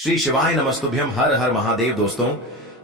श्री शिवाय नमस्तुभ्यम। हर हर महादेव। दोस्तों,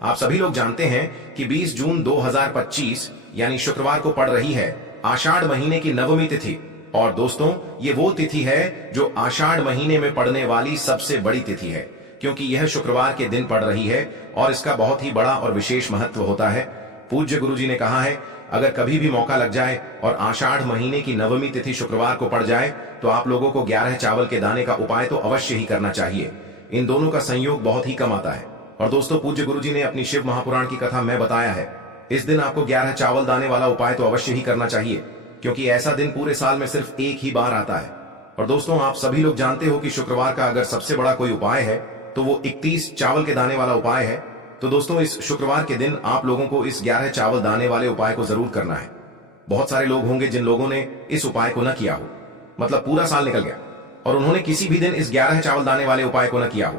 आप सभी लोग जानते हैं कि 20 जून 2025 यानी शुक्रवार को पड़ रही है आषाढ़ महीने की नवमी तिथि। और दोस्तों, ये वो तिथि है जो आषाढ़ महीने में पड़ने वाली सबसे बड़ी तिथि है, क्योंकि यह शुक्रवार के दिन पड़ रही है और इसका बहुत ही बड़ा और विशेष महत्व होता है। पूज्य गुरुजी ने कहा है, अगर कभी भी मौका लग जाए और आषाढ़ महीने की नवमी तिथि शुक्रवार को पड़ जाए तो आप लोगों को 11 चावल के दाने का उपाय तो अवश्य ही करना चाहिए। इन दोनों का संयोग बहुत ही कम आता है। और दोस्तों, पूज्य गुरुजी ने अपनी शिव महापुराण की कथा में बताया है, इस दिन आपको 11 चावल दाने वाला उपाय तो अवश्य ही करना चाहिए, क्योंकि ऐसा दिन पूरे साल में सिर्फ एक ही बार आता है। और दोस्तों, आप सभी लोग जानते हो कि शुक्रवार का अगर सबसे बड़ा कोई उपाय है तो वो 31 चावल के दाने वाला उपाय है। तो दोस्तों, इस शुक्रवार के दिन आप लोगों को इस 11 चावल दाने वाले उपाय को जरूर करना है। बहुत सारे लोग होंगे जिन लोगों ने इस उपाय को न किया हो, मतलब पूरा साल निकल गया और उन्होंने किसी भी दिन इस 11 चावल दाने वाले उपाय को न किया हो।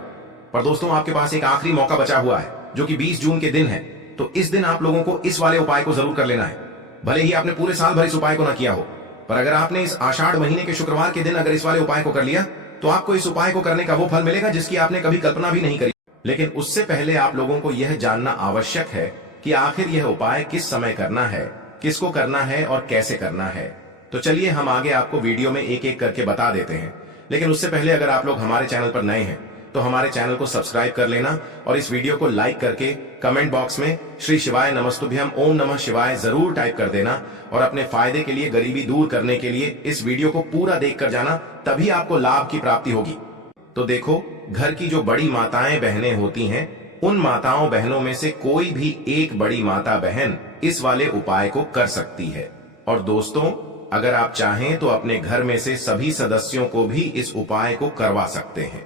पर दोस्तों, आपके पास एक आखिरी मौका बचा हुआ है जो कि 20 जून के दिन है। तो इस दिन आप लोगों को इस वाले उपाय को जरूर कर लेना है। भले ही आपने पूरे साल भर इस उपाय को न किया हो, पर अगर आपने इस आषाढ़ महीने के शुक्रवार के दिन अगर इस वाले उपाय को कर लिया तो आपको इस उपाय को करने का वो फल मिलेगा जिसकी आपने कभी कल्पना भी नहीं करी। लेकिन उससे पहले आप लोगों को यह जानना आवश्यक है कि आखिर यह उपाय किस समय करना है, किसको करना है और कैसे करना है। तो चलिए हम आगे आपको वीडियो में एक एक करके बता देते हैं। लेकिन उससे पहले अगर आप लोग हमारे चैनल पर नए हैं तो हमारे चैनल को सब्सक्राइब कर लेना और इस वीडियो को लाइक करके कमेंट बॉक्स में श्री शिवाय नमस्तुभ्यम ओम नमः शिवाय जरूर टाइप कर देना। और अपने फायदे के लिए, गरीबी दूर करने के लिए इस वीडियो को पूरा देख कर जाना, तभी आपको लाभ की प्राप्ति होगी। तो देखो, घर की जो बड़ी माताएं बहनें होती हैं, उन माताओं बहनों में से कोई भी एक बड़ी माता बहन इस वाले उपाय को कर सकती है। और दोस्तों, अगर आप चाहें तो अपने घर में से सभी सदस्यों को भी इस उपाय को करवा सकते हैं।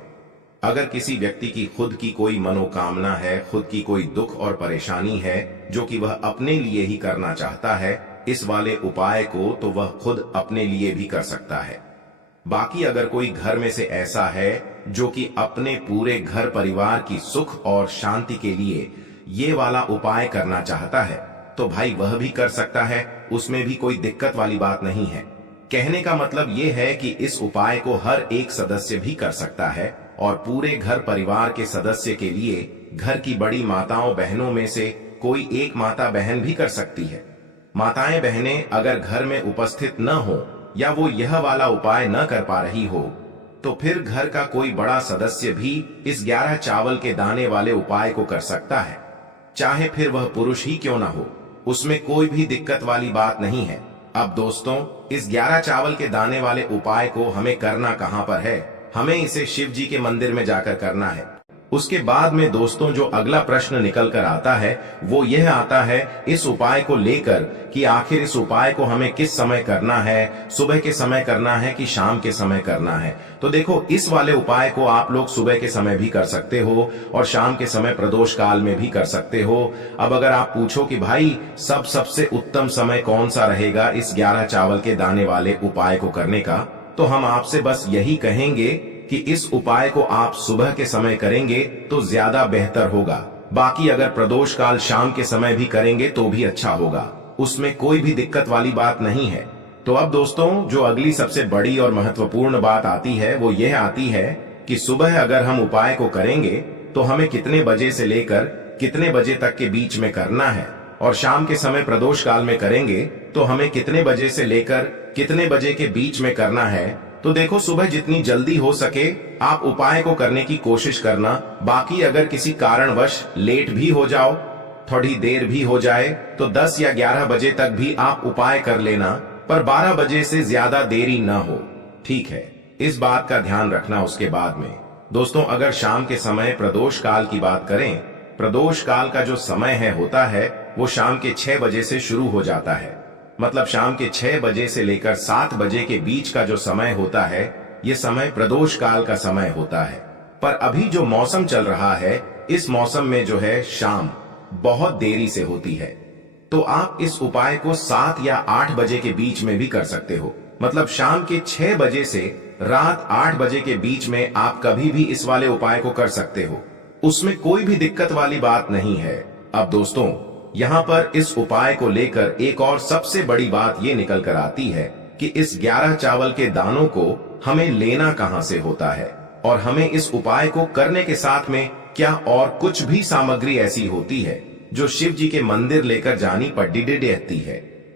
अगर किसी व्यक्ति की खुद की कोई मनोकामना है, खुद की कोई दुख और परेशानी है जो कि वह अपने लिए ही करना चाहता है इस वाले उपाय को, तो वह खुद अपने लिए भी कर सकता है। बाकी अगर कोई घर में से ऐसा है जो कि अपने पूरे घर परिवार की सुख और शांति के लिए ये वाला उपाय करना चाहता है तो भाई वह भी कर सकता है, उसमें भी कोई दिक्कत वाली बात नहीं है। कहने का मतलब ये है कि इस उपाय को हर एक सदस्य भी कर सकता है और पूरे घर परिवार के सदस्य के लिए घर की बड़ी माताओं बहनों में से कोई एक माता बहन भी कर सकती है। माताएं बहनें अगर घर में उपस्थित न हो या वो यह वाला उपाय न कर पा रही हो तो फिर घर का कोई बड़ा सदस्य भी इस 11 चावल के दाने वाले उपाय को कर सकता है, चाहे फिर वह पुरुष ही क्यों ना हो, उसमें कोई भी दिक्कत वाली बात नहीं है। अब दोस्तों, इस 11 चावल के दाने वाले उपाय को हमें करना कहां पर है? हमें इसे शिव जी के मंदिर में जाकर करना है। उसके बाद में दोस्तों, जो अगला प्रश्न निकल कर आता है वो यह आता है इस उपाय को लेकर कि आखिर इस उपाय को हमें किस समय करना है, सुबह के समय करना है कि शाम के समय करना है। तो देखो, इस वाले उपाय को आप लोग सुबह के समय भी कर सकते हो और शाम के समय प्रदोष काल में भी कर सकते हो। अब अगर आप पूछो कि भाई सबसे उत्तम समय कौन सा रहेगा इस 11 चावल के दाने वाले उपाय को करने का, तो हम आपसे बस यही कहेंगे कि इस उपाय को आप सुबह के समय करेंगे तो ज्यादा बेहतर होगा। बाकी अगर प्रदोष काल शाम के समय भी करेंगे तो भी अच्छा होगा, उसमें कोई भी दिक्कत वाली बात नहीं है। तो अब दोस्तों, जो अगली सबसे बड़ी और महत्वपूर्ण बात आती है वो यह आती है कि सुबह अगर हम उपाय को करेंगे तो हमें कितने बजे से लेकर कितने बजे तक के बीच में करना है, और शाम के समय प्रदोष काल में करेंगे तो हमें कितने बजे से लेकर कितने बजे के बीच में करना है। तो देखो, सुबह जितनी जल्दी हो सके आप उपाय को करने की कोशिश करना। बाकी अगर किसी कारणवश लेट भी हो जाओ, थोड़ी देर भी हो जाए, तो 10 या 11 बजे तक भी आप उपाय कर लेना, पर 12 बजे से ज्यादा देरी ना हो, ठीक है? इस बात का ध्यान रखना। उसके बाद में दोस्तों, अगर शाम के समय प्रदोष काल की बात करें, प्रदोष काल का जो समय है होता है वो शाम के 6 बजे से शुरू हो जाता है। मतलब शाम के 6 बजे से लेकर 7 बजे के बीच का जो समय होता है, ये समय प्रदोष काल का समय होता है। पर अभी जो मौसम चल रहा है, इस मौसम में जो है शाम बहुत देरी से होती है। तो आप इस उपाय को 7 या 8 बजे के बीच में भी कर सकते हो। मतलब शाम के 6 बजे से रात 8 बजे के बीच में आप कभी भी इस वाले उपाय को कर सकते हो, उसमें कोई भी दिक्कत वाली बात नहीं है। अब दोस्तों, यहाँ पर इस उपाय को लेकर एक और सबसे बड़ी बात ये निकल कर आती है कि इस 11 चावल के दानों को हमें लेना कहां से होता है। और हमें इस उपाय को करने के साथ में क्या और कुछ भी सामग्री ऐसी होती है जो शिव जी के मंदिर लेकर जानी पड़ी रहती है।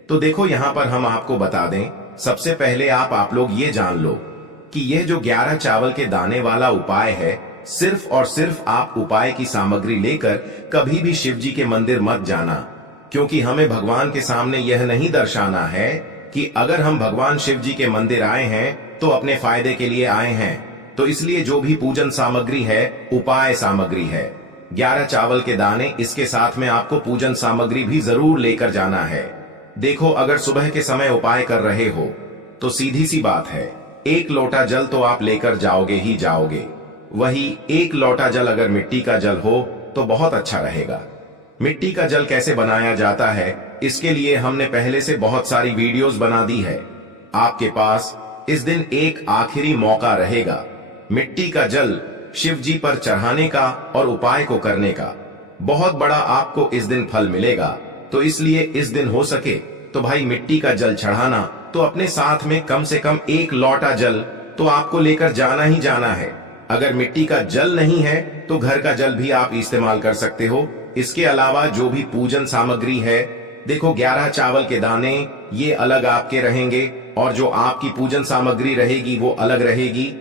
तो देखो यहाँ पर हम आपको बता दें, सबसे पहले आप लोग ये जान लो कि यह जो 11 चावल के दाने वाला उपाय है, सिर्फ और सिर्फ आप उपाय की सामग्री लेकर कभी भी शिव जी के मंदिर मत जाना, क्योंकि हमें भगवान के सामने यह नहीं दर्शाना है कि अगर हम भगवान शिव जी के मंदिर आए हैं तो अपने फायदे के लिए आए हैं। तो इसलिए जो भी पूजन सामग्री है उपाय सामग्री है। 11 चावल के दाने, इसके साथ में आपको पूजन सामग्री भी जरूर लेकर जाना है। देखो, अगर सुबह के समय उपाय कर रहे हो तो सीधी सी बात है, 1 लोटा जल तो आप लेकर जाओगे ही जाओगे। वही 1 लोटा जल अगर मिट्टी का जल हो तो बहुत अच्छा रहेगा। मिट्टी का जल कैसे बनाया जाता है, इसके लिए हमने पहले से बहुत सारी वीडियोस बना दी है। आपके पास इस दिन एक आखिरी मौका रहेगा मिट्टी का जल शिव जी पर चढ़ाने का और उपाय को करने का। बहुत बड़ा आपको इस दिन फल मिलेगा। तो इसलिए इस दिन हो सके तो भाई मिट्टी का जल चढ़ाना, तो अपने साथ में कम से कम 1 लोटा जल तो आपको लेकर जाना ही जाना है। अगर मिट्टी का जल नहीं है तो घर का जल भी आप इस्तेमाल कर सकते हो। इसके अलावा जो भी पूजन सामग्री है, देखो 11 चावल के दाने ये अलग आपके रहेंगे और जो आपकी पूजन सामग्री रहेगी वो अलग रहेगी।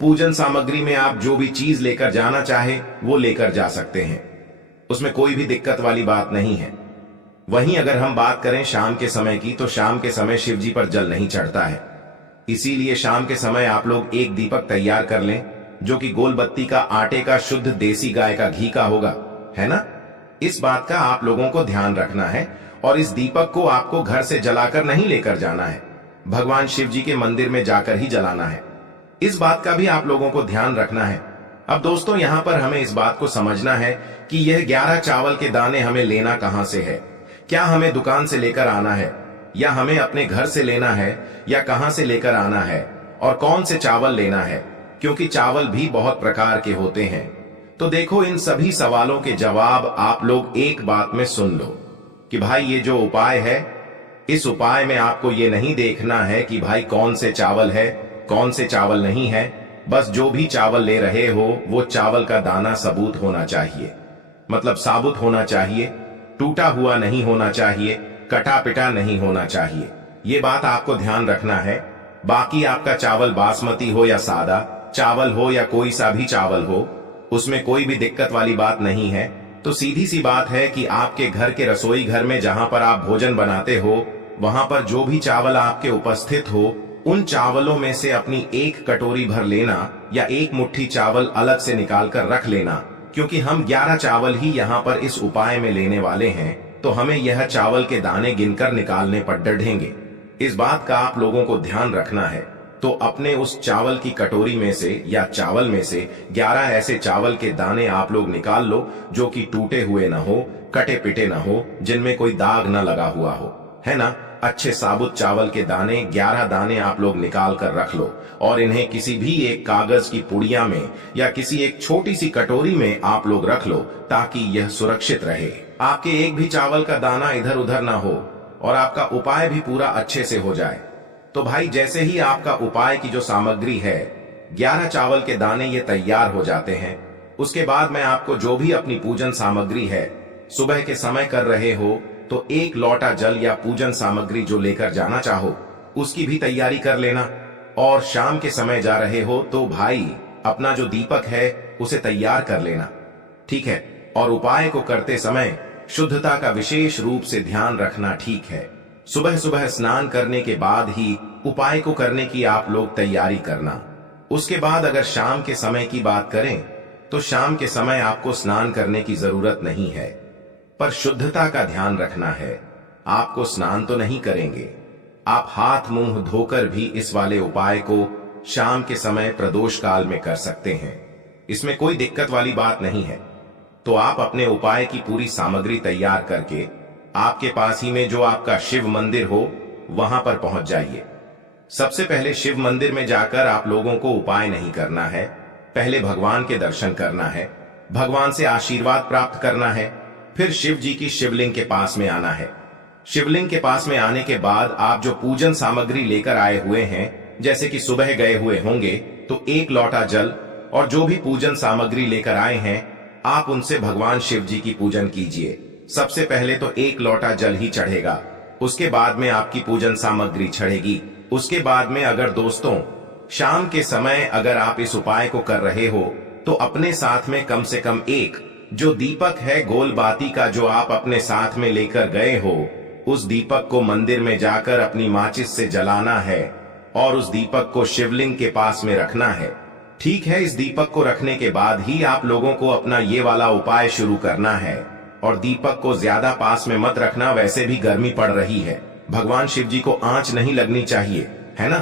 पूजन सामग्री में आप जो भी चीज लेकर जाना चाहे वो लेकर जा सकते हैं, उसमें कोई भी दिक्कत वाली बात नहीं है। वहीं अगर हम बात करें शाम के समय की, तो शाम के समय शिव जी पर जल नहीं चढ़ता है। इसीलिए शाम के समय आप लोग एक दीपक तैयार कर लें, जो कि गोल बत्ती का, आटे का, शुद्ध देसी गाय का घी का होगा, है ना। इस बात का आप लोगों को ध्यान रखना है और इस दीपक को आपको घर से जलाकर नहीं लेकर जाना है, भगवान शिव जी के मंदिर में जाकर ही जलाना है। इस बात का भी आप लोगों को ध्यान रखना है। अब दोस्तों, यहाँ पर हमें इस बात को समझना है कि यह 11 चावल के दाने हमें लेना कहां से है। क्या हमें दुकान से लेकर आना है, या हमें अपने घर से लेना है, या कहां से लेकर आना है, और कौन से चावल लेना है, क्योंकि चावल भी बहुत प्रकार के होते हैं। तो देखो, इन सभी सवालों के जवाब आप लोग एक बात में सुन लो कि भाई ये जो उपाय है, इस उपाय में आपको ये नहीं देखना है कि भाई कौन से चावल है, कौन से चावल नहीं है। बस जो भी चावल ले रहे हो वो चावल का दाना सबूत होना चाहिए, मतलब साबुत होना चाहिए, टूटा हुआ नहीं होना चाहिए, कटा पिटा नहीं होना चाहिए। ये बात आपको ध्यान रखना है। बाकी आपका चावल बासमती हो या सादा चावल हो या कोई सा भी चावल हो, उसमें कोई भी दिक्कत वाली बात नहीं है। तो सीधी सी बात है कि आपके घर के रसोई घर में जहां पर आप भोजन बनाते हो, वहां पर जो भी चावल आपके उपस्थित हो, उन चावलों में से अपनी 1 कटोरी भर लेना या 1 मुट्ठी चावल अलग से निकाल कर रख लेना, क्योंकि हम 11 चावल ही यहाँ पर इस उपाय में लेने वाले हैं। तो हमें यह चावल के दाने गिनकर निकालने पड़ेंगे। इस बात का आप लोगों को ध्यान रखना है। तो अपने उस चावल की कटोरी में से या चावल में से 11 ऐसे चावल के दाने आप लोग निकाल लो जो कि टूटे हुए ना हो, कटे पिटे ना हो, जिनमें कोई दाग ना लगा हुआ हो, है ना। अच्छे साबुत चावल के दाने 11 दाने आप लोग निकाल कर रख लो और इन्हें किसी भी एक कागज की पुड़िया में या किसी एक छोटी सी कटोरी में आप लोग रख लो, ताकि यह सुरक्षित रहे। आपके एक भी चावल का दाना इधर उधर ना हो और आपका उपाय भी पूरा अच्छे से हो जाए। तो भाई, जैसे ही आपका उपाय की जो सामग्री है, 11 चावल के दाने ये तैयार हो जाते हैं, उसके बाद मैं आपको जो भी अपनी पूजन सामग्री है, सुबह के समय कर रहे हो तो 1 लोटा जल या पूजन सामग्री जो लेकर जाना चाहो उसकी भी तैयारी कर लेना। और शाम के समय जा रहे हो तो भाई अपना जो दीपक है उसे तैयार कर लेना, ठीक है। और उपाय को करते समय शुद्धता का विशेष रूप से ध्यान रखना, ठीक है। सुबह सुबह स्नान करने के बाद ही उपाय को करने की आप लोग तैयारी करना। उसके बाद अगर शाम के समय की बात करें तो शाम के समय आपको स्नान करने की जरूरत नहीं है, पर शुद्धता का ध्यान रखना है। आपको स्नान तो नहीं करेंगे, आप हाथ मुंह धोकर भी इस वाले उपाय को शाम के समय प्रदोष काल में कर सकते हैं। इसमें कोई दिक्कत वाली बात नहीं है। तो आप अपने उपाय की पूरी सामग्री तैयार करके आपके पास ही में जो आपका शिव मंदिर हो वहां पर पहुंच जाइए। सबसे पहले शिव मंदिर में जाकर आप लोगों को उपाय नहीं करना है, पहले भगवान के दर्शन करना है, भगवान से आशीर्वाद प्राप्त करना है, फिर शिव जी की शिवलिंग के पास में आना है। शिवलिंग के पास में आने के बाद आप जो पूजन सामग्री लेकर आए हुए हैं, जैसे कि सुबह गए हुए होंगे तो 1 लोटा जल और जो भी पूजन सामग्री लेकर आए हैं आप उनसे भगवान शिव जी की पूजन कीजिए। सबसे पहले तो 1 लोटा जल ही चढ़ेगा, उसके बाद में आपकी पूजन सामग्री चढ़ेगी। उसके बाद में अगर दोस्तों शाम के समय अगर आप इस उपाय को कर रहे हो तो अपने साथ में कम से कम एक जो दीपक है गोल बाती का जो आप अपने साथ में लेकर गए हो, उस दीपक को मंदिर में जाकर अपनी माचिस से जलाना है और उस दीपक को शिवलिंग के पास में रखना है। ठीक है, इस दीपक को रखने के बाद ही आप लोगों को अपना ये वाला उपाय शुरू करना है। और दीपक को ज्यादा पास में मत रखना, वैसे भी गर्मी पड़ रही है, भगवान शिव जी को आंच नहीं लगनी चाहिए, है ना।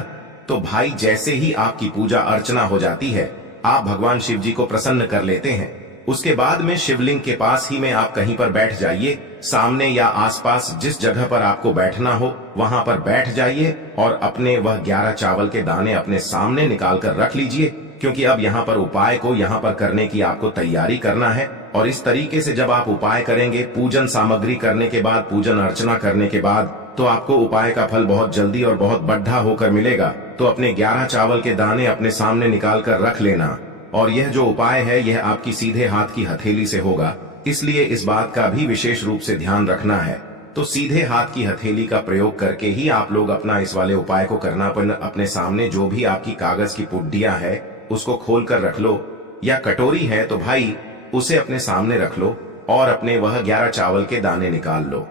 तो भाई जैसे ही आपकी पूजा अर्चना हो जाती है आप भगवान शिव जी को प्रसन्न कर लेते हैं। उसके बाद में शिवलिंग के पास ही में आप कहीं पर बैठ जाइए, सामने या आसपास जिस जगह पर आपको बैठना हो वहां पर बैठ जाइए और अपने वह 11 चावल के दाने अपने सामने निकाल कर रख लीजिए, क्योंकि अब यहाँ पर उपाय को यहाँ पर करने की आपको तैयारी करना है। और इस तरीके से जब आप उपाय करेंगे, पूजन सामग्री करने के बाद, पूजन अर्चना करने के बाद, तो आपको उपाय का फल बहुत जल्दी और बहुत बढ़ा होकर मिलेगा। तो अपने 11 चावल के दाने अपने सामने निकाल कर रख लेना। और यह जो उपाय है यह आपकी सीधे हाथ की हथेली से होगा, इसलिए इस बात का भी विशेष रूप से ध्यान रखना है। तो सीधे हाथ की हथेली का प्रयोग करके ही आप लोग अपना इस वाले उपाय को करना। अपने सामने जो भी आपकी कागज की पुड्डियां है उसको खोल कर रख लो, या कटोरी है तो भाई उसे अपने सामने रख लो और अपने वह 11 चावल के दाने निकाल लो।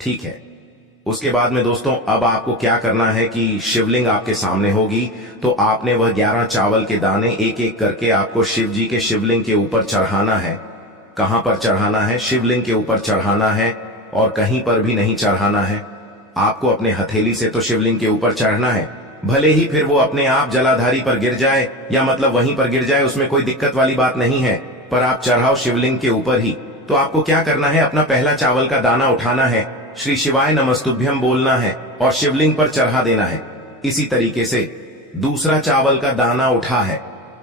ठीक है, उसके बाद में दोस्तों अब आपको क्या करना है कि शिवलिंग आपके सामने होगी, तो आपने वह 11 चावल के दाने एक एक करके आपको शिव जी के शिवलिंग के ऊपर चढ़ाना है। कहां पर चढ़ाना है? शिवलिंग के ऊपर चढ़ाना है और कहीं पर भी नहीं चढ़ाना है। आपको अपने हथेली से तो शिवलिंग के ऊपर चढ़ना है, भले ही फिर वो अपने आप जलाधारी पर गिर जाए या मतलब वहीं पर गिर जाए, उसमें कोई दिक्कत वाली बात नहीं है, पर आप चढ़ाओ शिवलिंग के ऊपर ही। तो आपको क्या करना है, अपना पहला चावल का दाना उठाना है, श्री शिवाय नमस्तुभ्यम बोलना है और शिवलिंग पर चढ़ा देना है। इसी तरीके से दूसरा चावल का दाना उठा है,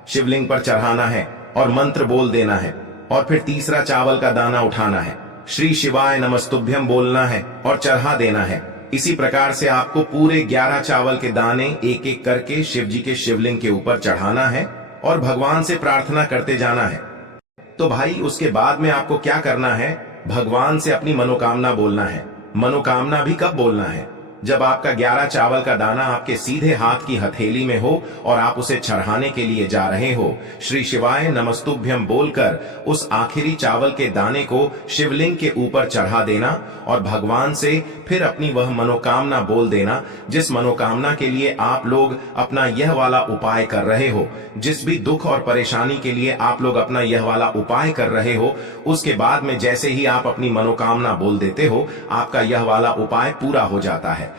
शिवलिंग पर चढ़ाना है और मंत्र बोल देना है। और फिर तीसरा चावल का दाना उठाना है, श्री शिवाय नमस्तुभ्यम बोलना है और चढ़ा देना है। इसी प्रकार से आपको पूरे 11 चावल के दाने एक एक करके शिव जी के शिवलिंग के ऊपर चढ़ाना है और भगवान से प्रार्थना करते जाना है। तो भाई उसके बाद में आपको क्या करना है, भगवान से अपनी मनोकामना बोलना है। मनोकामना भी कब बोलना है? जब आपका 11 चावल का दाना आपके सीधे हाथ की हथेली में हो और आप उसे चढ़ाने के लिए जा रहे हो, श्री शिवाय नमस्तुभ्यम बोलकर उस आखिरी चावल के दाने को शिवलिंग के ऊपर चढ़ा देना और भगवान से फिर अपनी वह मनोकामना बोल देना, जिस मनोकामना के लिए आप लोग अपना यह वाला उपाय कर रहे हो, जिस भी दुख और परेशानी के लिए आप लोग अपना यह वाला उपाय कर रहे हो। उसके बाद में जैसे ही आप अपनी मनोकामना बोल देते हो, आपका यह वाला उपाय पूरा हो जाता है।